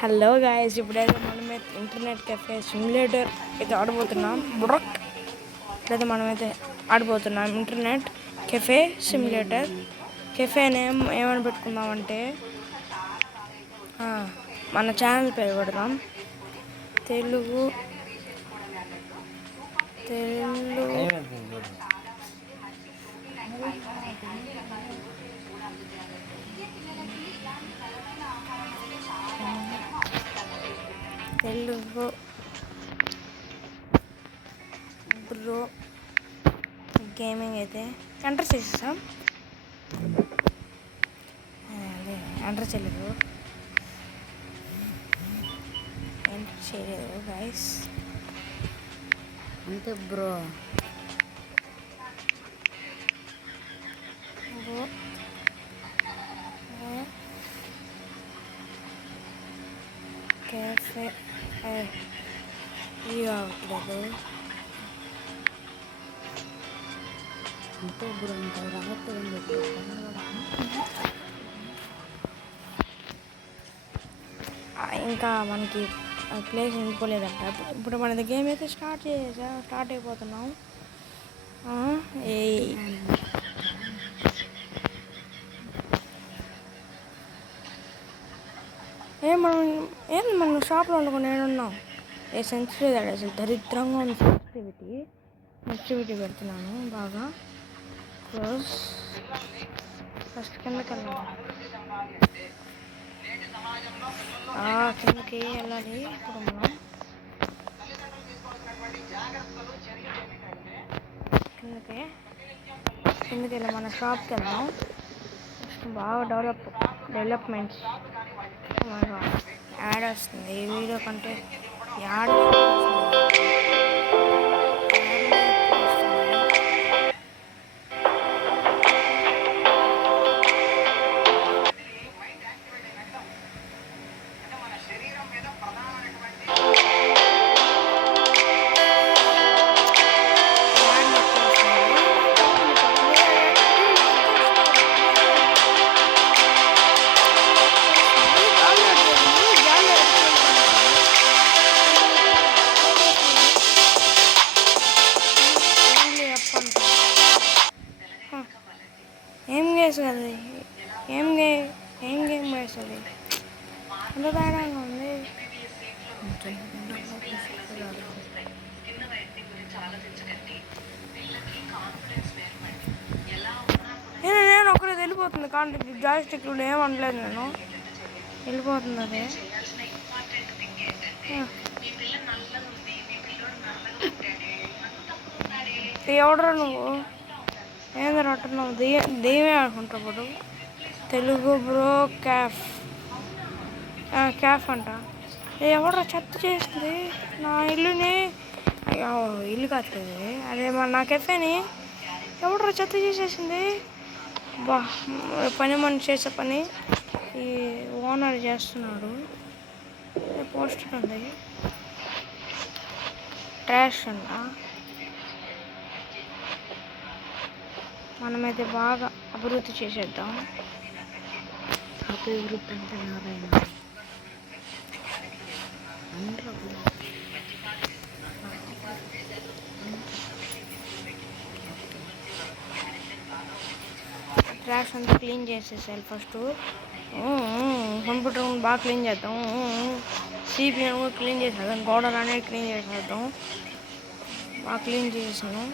Hello guys, ఇప్పుడైతే మనమైతే internet cafe simulator అయితే ఆడబోతున్నాం. ఇప్పుడైతే మనమైతే ఆడబోతున్నాం internet cafe simulator. Cafe name ఏమని పెట్టుకుందామంటే మన ఛానల్ పేరు పెడదాం. తెలుగు తెలుగు బ్రో గేమింగ్ అయితే ఎంటర్ చేసేసాం. అదే ఎంటర్ చేయలేదు గైస్, అంతే బ్రో. కేఫే ఇది కావట్లేదు. అంతే బ్రో, ఇంకా రావట్లేదు. ఇంకా మనకి ప్లేస్ నింపుకోలేదంట. ఇప్పుడు మన గేమ్ అయితే స్టార్ట్ అయిపోతున్నాం. మనం షాప్లో వండుకుని ఏడున్నాం. సెన్సిటివ్ అసలు దరిద్రంగా ఉంది. సెన్సిటివిటీ పెడుతున్నాను బాగా. క్లోజ్. ఫస్ట్ కిందకి వెళ్ళాలి. కిందకి వెళ్ళాలి. ఇప్పుడు మనం కిందకి వెళ్ళి మన షాప్కి వెళ్దాం. బాగా డెవలప్మెంట్స్ యాడ్ వస్తుంది. ఈ వీడియో కంటే యాడ్ ఏం చేస్తుంది. ఏం గేమ్ వేస్తుంది. అంత తేడాగా ఉంది. నేను ఒకరికి వెళ్ళిపోతుంది. కానీ జాయిస్టిక్ ఏమనలేదు, నేను వెళ్ళిపోతుంది. అదే ఎవడరా నువ్వు? ఏంది అంటున్నావు? దెయ్యమే అనుకుంటాడు. తెలుగు బ్రో క్యాఫ్ అంట. ఎవడరా చెత్త చేసింది నా ఇల్లుని? ఇల్లు కాదు అదే నా కెఫేని ఎవడరా చెత్త చేసేసింది? పని మనిషి చేసే పని ఈ ఓనర్ చేస్తున్నాడు. పోస్టర్ ఉంది. ట్రాష్ అంట. మనమైతే బాగా అభివృద్ధి చేసేద్దాం. అభివృద్ధి అంటే నారాయణ ట్రాష్ అంతా క్లీన్ చేసేసాలి. ఫస్ట్ కంప్యూటర్ బాగా క్లీన్ చేద్దాం. సిపిఎం కూడా క్లీన్ చేసేద్దాం. గోడలు అనేది క్లీన్ చేసేద్దాం. బాగా క్లీన్ చేసాను.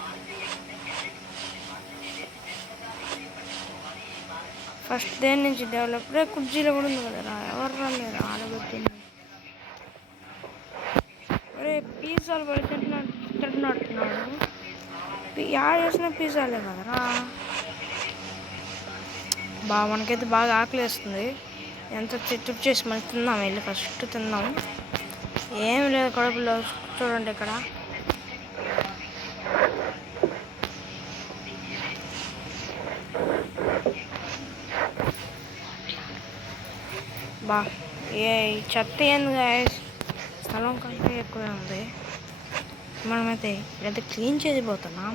ఫస్ట్ దేని నుంచి డెవలప్ కుర్చీలో కూడా ఉంది కదరా. ఎవరు రాలేదు ఆడబెట్టింది. అరే పిజ్జాలు పడి తింటున్నట్టున్నాడు. యాడ్ చేసిన పిజ్జాలే కదరా. మనకైతే బాగా ఆకలి వేస్తుంది. ఎంత ట్రిప్ చేసి మనకి తిందాం. వెళ్ళి ఫస్ట్ తిందాం. ఏమి లేదు కడుపులో. చూడండి ఇక్కడ చెత్త ఏంది గాయస్, స్థలం కంటే ఎక్కువే ఉంది. మనమైతే ఇదైతే క్లీన్ చేసిపోతున్నాం.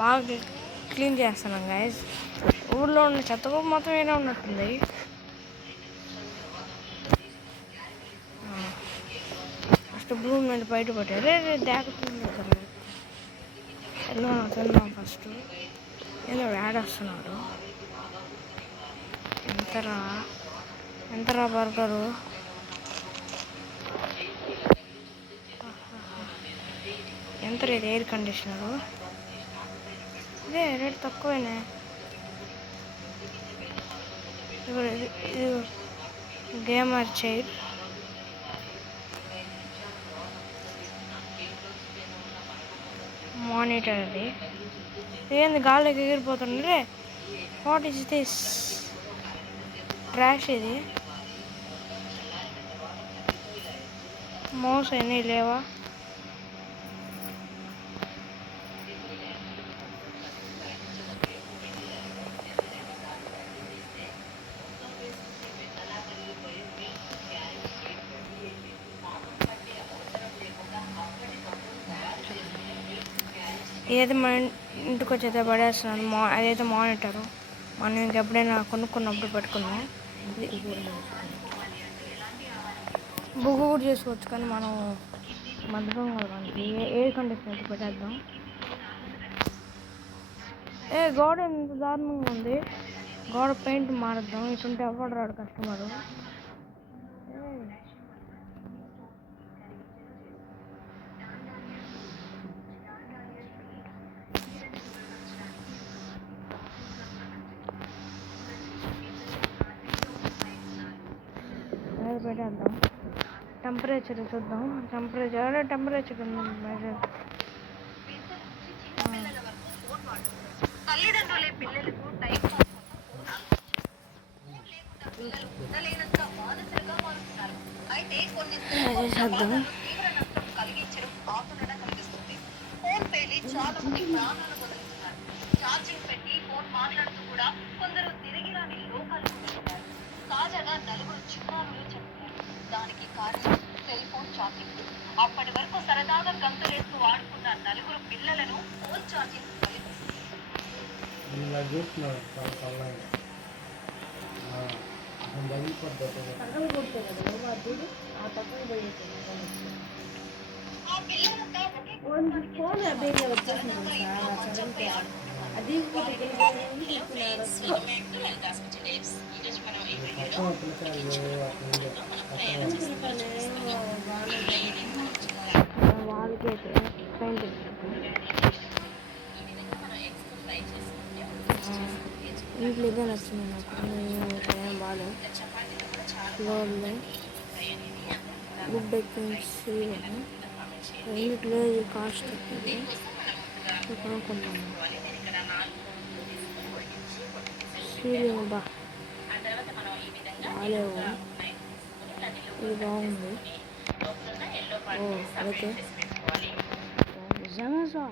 బాగా క్లీన్ చేస్తున్నాం గైస్. ఊళ్ళో ఉన్న చెత్త కుప్ప మొత్తం ఏదో ఉన్నట్టుంది. ఫస్ట్ బ్లూమ్ నుండి బయట పట్టారు. రే దాకుతుంది కదా. తిన్నాం ఫస్ట్. ఏదో వేడొస్తున్నాడు. ఎంతరా బర్గరు. ఎంత రేట్ ఎయిర్ కండిషనరు. ఇదే రేట్ తక్కువేనే. ఇది గేమర్ చైర్. మానిటర్ అది. ఏంది గాలికి ఎగిరిపోతుంది రే. వాట్ ఈస్ దిస్ ట్రాష్ ఇది. మౌస్ అన్నీ లేవా. ఏదైతే మన ఇంటికి వచ్చేదే పడేస్తున్నాను. అదైతే మానిటరు. మనం ఇంకెప్పుడైనా కొనుక్కున్నప్పుడు పెట్టుకున్నాం. బుక్ కూడా చేసుకోవచ్చు కానీ మనం మధ్యలో ఎయిర్ కండిషనర్ పెట్టేద్దాం. గోడ ఎంత దారుణంగా ఉంది. గోడ పెయింట్ మారుద్దాం. ఇటుంటే ఎవడు రాడు కస్టమరు. పెట్టేద్దాం. టెంపరేచర్ చూద్దాం. Temperature measure. ఛార్జింగ్ పెట్టి ఫోన్ మాట్లాడుతూ కూడా కొందరు తిరిగి రాని లోకాలు ఉంటున్నారు. తాజాగా నలుగురు చిన్నారులు చనిపోయారు. దానికి కారణం సెల్ ఫోన్ ఛార్జింగ్. అప్పటి వరకు సరదాగా గంతులేస్తూ ఆడుకున్న నలుగురు పిల్లలను ఫోన్ ఛార్జింగ్ ఆ పిల్లలంతా ఒకే అది వాళ్ళకి అయితే పెయింట్ ఇంట్లో ఇదే నచ్చింది నాకు. ఏం బాగాలేదు. ఫ్లోర్లో గుడ్ డెకింగ్స్ రెండిట్లో కాస్ట్ తక్కువ కొనుక్కున్నాము. సీలింగ్ బాగాలేవు. ఇది బాగుంది. ఓకే నిజంగా